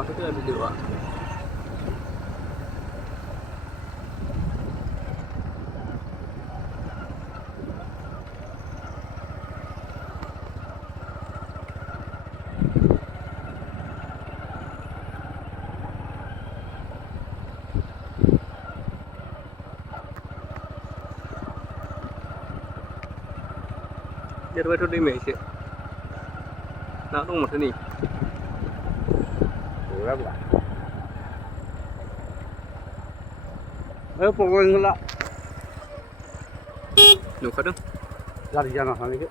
kita video. Jadi di Malaysia. Nak tunggu sini. Berapa? Pokoknya lah. Nuka dong. Lari jangan sana ke.